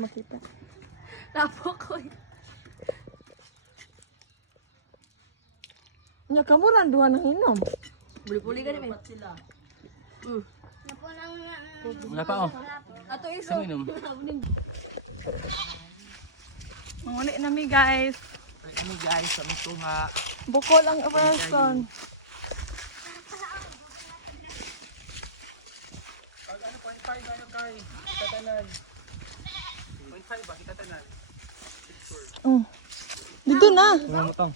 makita. Lapo ko. Nya kamuran duha nang inom. Buli-buli ka naman. Wala pa oh. Ato iso. Sino inom? Manguli na mi guys. Ini guys, sa mga nga. Bukol ang person. Ano, 0.5 ano kay? Tatanan. 0.5 ba? Kita tanan. Oh. Dito na. Mamutang.